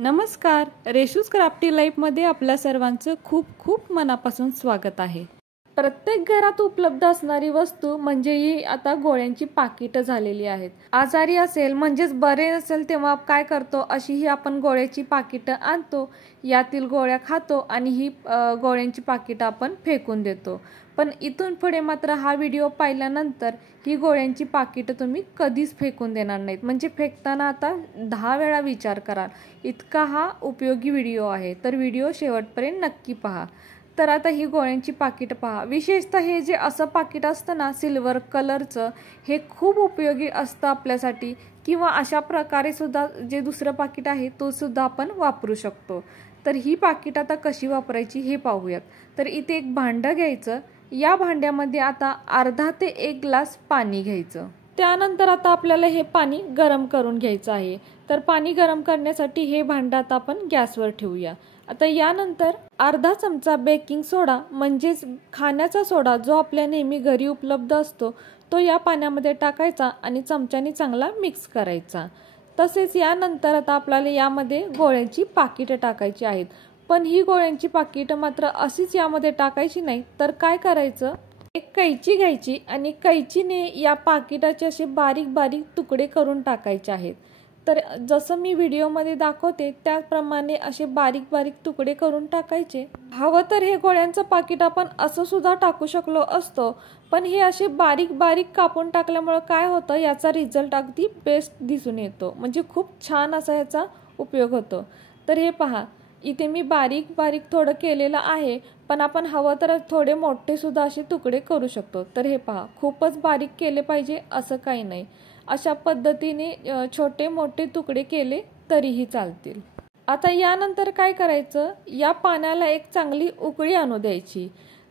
नमस्कार, रेशूज क्राफ्टी लाईफमध्ये आपल्या सर्वांचं खूप खूप मनापासून स्वागत आहे। प्रत्येक घरात उपलब्ध असणारी वस्तू म्हणजे ही आता गोळ्यांची पाकिटं झालेली आहेत। आजारी असेल म्हणजेच बरे नसेल तेव्हा काय करतो, अशी ही आपण गोळ्याची पाकिटं आणतो, यातील गोळ्या खातो आणि ही गोळ्यांची पाकिटं आपण फेकून देतो। पण इथून पुढे मात्र हा व्हिडिओ पाहिल्यानंतर ही गोळ्यांची पाकिटं तुम्ही कधीच फेकून देणार नाहीत। म्हणजे फेकताना आता 10 वेळा विचार कराल, इतका हा उपयोगी व्हिडिओ आहे। तर व्हिडिओ शेवटपर्यंत नक्की पहा। तर आता ही गोळ्यांची पाकिटं पहा। विशेषतः हे जे असं पाकिट असतं ना सिल्वर कलरचं, हे खूप उपयोगी असतं आपल्यासाठी। किंवा अशा प्रकारे सुद्धा जे दुसरं पाकिट आहे तो सुद्धा आपण वापरू शकतो। तर ही पाकिट आता कशी वापरायची हे पाहूयात। तर इथे एक भांडं घ्यायचं, या भांड्यामध्ये आता अर्धा ते 1 ग्लास पाणी घ्यायचं। त्यानंतर आता आपल्याला हे पाणी गरम करून घ्यायचं आहे। तर पाणी गरम करण्यासाठी हे भांडं आता आपण गॅसवर ठेवूया। आता यानंतर अर्धा चमचा बेकिंग सोडा म्हणजेच खाण्याचा सोडा जो आपल्या नेहमी घरी उपलब्ध असतो तो या पाण्यामध्ये टाकायचा आणि चमच्याने चांगला मिक्स करायचा। तसेच यानंतर आता आपल्याला यामध्ये गोळ्यांची पाकिटं टाकायची आहेत। पण ही गोळ्यांची पाकिटं मात्र अशीच यामध्ये टाकायची नाही, तर काय करायचं, एक कैची घ्यायची आणि कैचीने या पाकिटाचे असे बारीक बारीक तुकडे करून टाकायचे आहेत। तर जसं मी व्हिडिओमध्ये दाखवते त्याप्रमाणे असे बारीक बारीक तुकडे करून टाकायचे। हवं तर हे गोळ्यांचं पाकिट आपण असं सुद्धा टाकू शकलो असतो, पण हे असे बारीक बारीक कापून टाकल्यामुळे काय होतं, याचा रिझल्ट अगदी बेस्ट दिसून येतो। म्हणजे खूप छान असा याचा उपयोग होतो। तर हे पहा, इथे मी बारीक बारीक थोडं केलेलं आहे, पण आपण हवं तर थोडे मोठे सुद्धा असे तुकडे करू शकतो। तर हे पहा, खूपच बारीक केले पाहिजे असं काही नाही, अशा पद्धतीने छोटे मोठे तुकडे केले तरीही चालतील। आता यानंतर काय करायचं, या पाण्याला एक चांगली उकळी आणू द्यायची।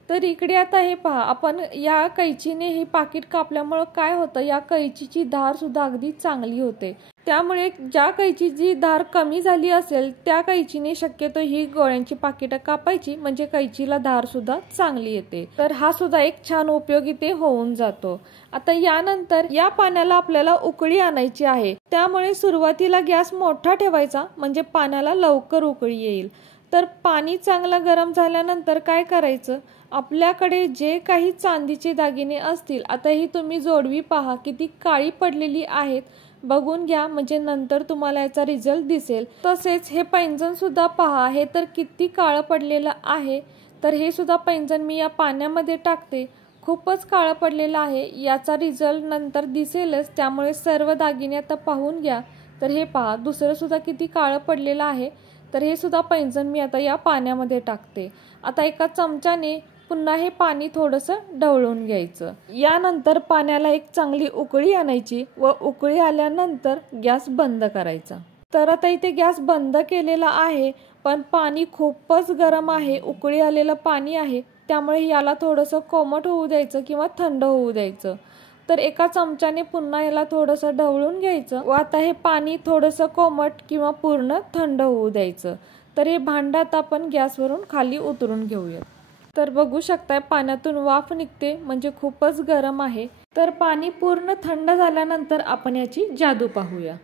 तर इकडे आता हे पहा, आपण या कैचीने हे पाकिट कापल्यामुळे काय होतं, या कैचीची धार सुद्धा अगदी चांगली होते। त्यामुळे ज्या कैचीची धार कमी झाली असेल त्या कैचीने शक्यतो ही गोळ्यांची पाकिटं कापायची, म्हणजे कैचीला धार सुद्धा चांगली येते। तर हा सुद्धा एक छान उपयोग इथे होऊन जातो। आता यानंतर या पाण्याला आपल्याला उकळी आणायची आहे, त्यामुळे सुरुवातीला गॅस मोठा ठेवायचा, म्हणजे पाण्याला लवकर उकळी येईल। तर पाणी चांगलं गरम झाल्यानंतर काय करायचं, आपल्याकडे जे काही चांदीचे दागिने असतील, आता ही तुम्ही जोडवी पहा किती काळी पडलेली आहेत, बघून घ्या म्हणजे नंतर तुम्हाला याचा रिझल्ट दिसेल। तसेच हे पैंजण सुद्धा पहा, हे तर किती काळं पडलेलं आहे। तर हे सुद्धा पैंजण मी या पाण्यामध्ये टाकते, खूपच काळं पडलेलं आहे, याचा रिझल्ट नंतर दिसेलच। त्यामुळे सर्व दागिने आता पाहून घ्या। तर हे पहा, दुसरं सुद्धा किती काळं पडलेलं आहे। तर हे सुद्धा पैंजण मी आता या पाण्यामध्ये टाकते। आता एका चमच्याने पुन्हा हे पाणी थोडंसं ढवळून घ्यायचं। यानंतर पाण्याला एक चांगली उकळी आणायची व उकळी आल्यानंतर गॅस बंद करायचा। तर आता इथे गॅस बंद केलेला आहे, पण पाणी खूपच गरम आहे, उकळी आलेलं पाणी आहे, त्यामुळे याला थोडंसं कोमट होऊ द्यायचं किंवा थंड होऊ द्यायचं। तर एका चमच्याने पुन्हा याला थोडंसं ढवळून घ्यायचं व आता हे पाणी थोडंसं कोमट किंवा पूर्ण थंड होऊ द्यायचं। तर हे भांडं आता आपण गॅसवरून खाली उतरून घेऊया। तर बघू शकताय पाण्यातून वाफ निघते, म्हणजे खूपच गरम आहे। तर पाणी पूर्ण थंड झाल्यानंतर आपण याची जादू पाहूया।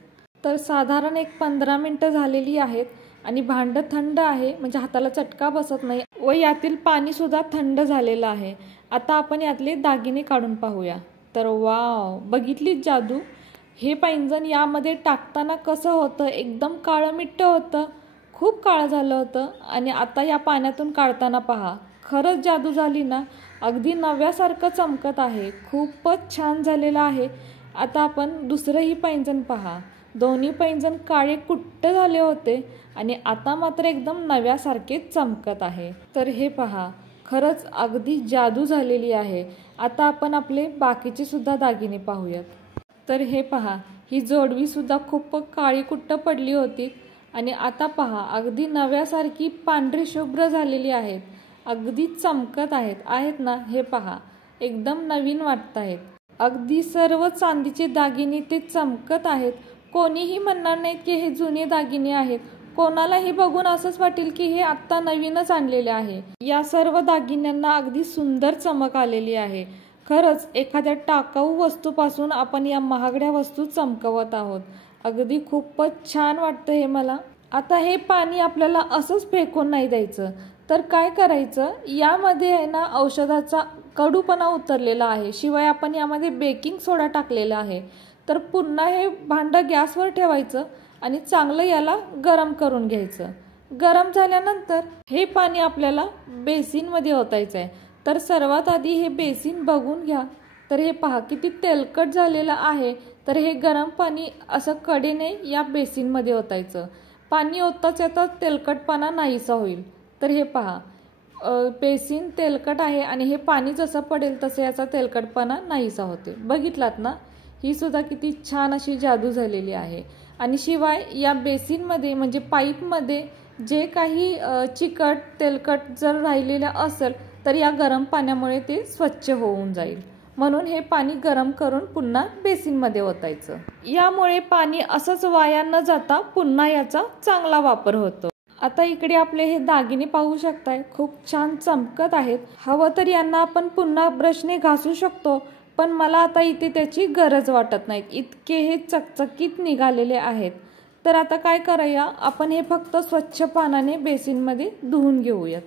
तर साधारण एक 15 मिनिटं झालेली आहेत आणि भांडं थंड आहे, म्हणजे हाताला चटका बसत नाही व यातील पाणी सुद्धा थंड झालेलं आहे। आता आपण यातले दागिने काढून पाहूया। तर वाव, बघितलीच जादू, हे पैंजण यामध्ये टाकताना कसं होतं, एकदम काळं मिट्ट होतं, खूप काळं झालं होतं आणि आता या पाण्यातून काढताना पहा, खरंच जादू झाली ना, अगदी नव्यासारखं चमकत आहे, खूपच छान झालेलं आहे। आता आपण दुसरंही पैंजण पहा, दोन्ही पैंजण काळे कुट्ट झाले होते आणि आता मात्र एकदम नव्यासारखेच चमकत आहे। तर हे पहा, खरंच अगदी जादू झालेली आहे। आता आपण आपले बाकीचे सुद्धा दागिने पाहूयात। तर हे पहा, ही जोडवी सुद्धा खूप काळी कुट्ट पडली होती आणि आता पहा, अगदी नव्यासारखी पांढरी शुभ्र झालेली आहेत, अगदी चमकत आहेत ना। हे पहा, एकदम नवीन वाटत आहेत, अगदी सर्व चांदीचे दागिने ते चमकत आहेत। कोणीही म्हणणार नाहीत की हे जुने दागिने आहेत, कोणालाही बघून असंच वाटेल की हे आत्ता नवीनच आणलेले आहे। या सर्व दागिन्यांना अगदी सुंदर चमक आलेली आहे। खरंच एखाद्या टाकाऊ वस्तूपासून आपण या महागड्या वस्तू चमकवत आहोत, अगदी खूपच छान वाटतं हे मला। आता हे पाणी आपल्याला असंच फेकून नाही द्यायचं, तर काय करायचं, यामध्ये आहे ना औषधाचा कडूपणा उतरलेला आहे, शिवाय आपण यामध्ये बेकिंग सोडा टाकलेला आहे. तर पुन्हा हे भांडं गॅसवर ठेवायचं आणि चांगलं याला गरम करून घ्यायचं. गरम झाल्यानंतर हे पाणी आपल्याला बेसिनमध्ये ओतायचं आहे. तर सर्वात आधी हे बेसिन बघून घ्या. तर हे पहा किती तेलकट झालेलं आहे. तर हे गरम पाणी असं कडेने या बेसिनमध्ये ओतायचं. पाणी ओतताच येताच तेलकटपणा नाहीसा होईल. तर हे पहा बेसिन तेलकट आहे आणि हे पाणी जसं पडेल तसं याचा तेलकटपणा नाहीसा होते. बघितलात ना, ही सुद्धा किती छान अशी जादू झालेली आहे. आणि शिवाय या बेसिनमध्ये म्हणजे पाईपमध्ये जे काही चिकट तेलकट जर राहिलेलं असेल तर या गरम पाण्यामुळे ते स्वच्छ होऊन जाईल. म्हणून हे पाणी गरम करून पुन्हा बेसिनमध्ये ओतायचं. यामुळे पाणी असंच वाया न जाता पुन्हा याचा चांगला वापर होतो. आता इकडे आपले हे दागिने पाहू शकताय, खूप छान चमकत आहेत. हवं तर यांना आपण पुन्हा ब्रशने घासू शकतो, पण मला आता इथे त्याची गरज वाटत नाही, इतके हे चकचकीत निघालेले आहेत. तर आता काय करूया, आपण हे फक्त स्वच्छ पाण्याने बेसिनमध्ये धुवून घेऊयात.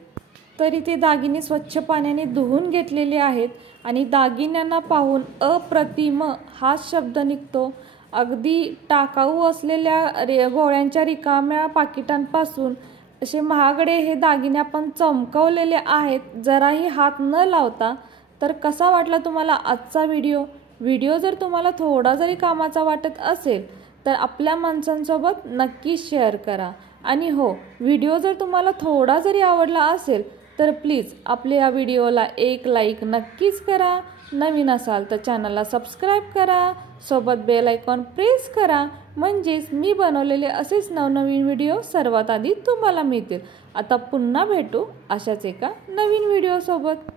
तर इथे दागिने स्वच्छ पाण्याने धुवून घेतलेले आहेत आणि दागिन्यांना पाहून अप्रतिम हा शब्द निघतो. अगदी टाकाऊ असलेल्या गोळ्यांच्या रिकाम्या पाकिटांपासून असे महागडे हे दागिने आपण चमकवलेले आहेत, जराही हात न लावता. तर कसा वाटला तुम्हाला आजचा व्हिडिओ जर तुम्हाला थोडा जरी कामाचा वाटत असेल तर आपल्या माणसांसोबत नक्की शेअर करा. आणि हो, व्हिडिओ जर तुम्हाला थोडा जरी आवडला असेल तर प्लीज आपल्या या व्हिडिओला एक लाईक नक्कीच करा. नवीन असाल तर चॅनलला सबस्क्राईब करा, सोबत बेल आयकॉन प्रेस करा, म्हणजेच मी बनवलेले असेच नवनवीन व्हिडिओ सर्वात आधी तुम्हाला मिळतील. आता पुन्हा भेटू अशाच एका नवीन व्हिडिओसोबत.